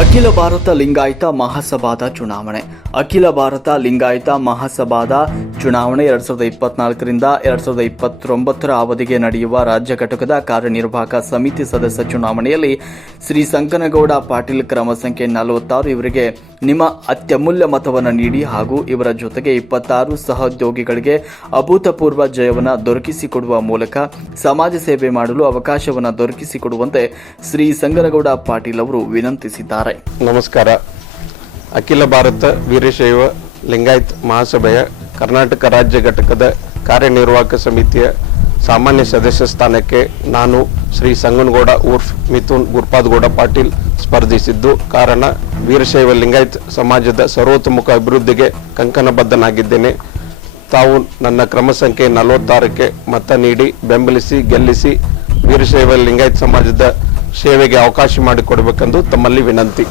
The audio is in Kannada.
ಅಖಿಲ ಭಾರತ ಲಿಂಗಾಯತ ಮಹಾಸಭಾದ ಚುನಾವಣೆ. ಅಖಿಲ ಭಾರತ ಲಿಂಗಾಯತ ಮಹಾಸಭಾದ ಚುನಾವಣೆ ಎರಡ್ ಸಾವಿರದ ಇಪ್ಪತ್ನಾಲ್ಕರಿಂದ ಎರಡ್ ಸಾವಿರದ ಇಪ್ಪತ್ತೊಂಬತ್ತರ ಅವಧಿಗೆ ನಡೆಯುವ ರಾಜ್ಯ ಘಟಕದ ಕಾರ್ಯನಿರ್ವಾಹಕ ಸಮಿತಿ ಸದಸ್ಯ ಚುನಾವಣೆಯಲ್ಲಿ ಶ್ರೀ ಸಂಕನಗೌಡ, ಪಾಟೀಲ್ ಕ್ರಮ ಸಂಖ್ಯೆ ನಲವತ್ತಾರು ಇವರಿಗೆ ನಿಮ್ಮ ಅತ್ಯಮೂಲ್ಯ ಮತವನ್ನು ನೀಡಿ ಹಾಗೂ ಇವರ ಜೊತೆಗೆ ಇಪ್ಪತ್ತಾರು ಸಹೋದ್ಯೋಗಿಗಳಿಗೆ ಅಭೂತಪೂರ್ವ ಜಯವನ್ನು ದೊರಕಿಸಿಕೊಡುವ ಮೂಲಕ ಸಮಾಜ ಸೇವೆ ಮಾಡಲು ಅವಕಾಶವನ್ನು ದೊರಕಿಸಿಕೊಡುವಂತೆ ಶ್ರೀ ಸಂಗನಗೌಡ ಪಾಟೀಲ್ ಅವರು ವಿನಂತಿಸಿದ್ದಾರೆ. ನಮಸ್ಕಾರ. ಅಖಿಲ ಭಾರತ ವೀರಶೈವ ಲಿಂಗಾಯತ್ ಮಹಾಸಭೆಯ ಕರ್ನಾಟಕ ರಾಜ್ಯ ಘಟಕದ ಕಾರ್ಯನಿರ್ವಾಹಕ ಸಮಿತಿಯ ಸಾಮಾನ್ಯ ಸದಸ್ಯ ಸ್ಥಾನಕ್ಕೆ ನಾನು ಶ್ರೀ ಸಂಗನಗೌಡ ಉರ್ಫ್ ಮಿಥುನ್ ಗುರ್ಪಾದ್ಗೌಡ ಪಾಟೀಲ್ ಸ್ಪರ್ಧಿಸಿದ್ದು. ಕಾರಣ, ವೀರಶೈವ ಲಿಂಗಾಯತ್ ಸಮಾಜದ ಸರ್ವತೋಮುಖ ಅಭಿವೃದ್ಧಿಗೆ ಕಂಕಣಬದ್ಧನಾಗಿದ್ದೇನೆ. ತಾವು ನನ್ನ ಕ್ರಮ ಸಂಖ್ಯೆ ನಲವತ್ತಾರಕ್ಕೆ ಮತ ನೀಡಿ, ಬೆಂಬಲಿಸಿ, ಗೆಲ್ಲಿಸಿ ವೀರಶೈವ ಲಿಂಗಾಯತ್ ಸಮಾಜದ ಸೇವೆಗೆ ಅವಕಾಶ ಮಾಡಿಕೊಡಬೇಕೆಂದು ತಮ್ಮಲ್ಲಿ ವಿನಂತಿ.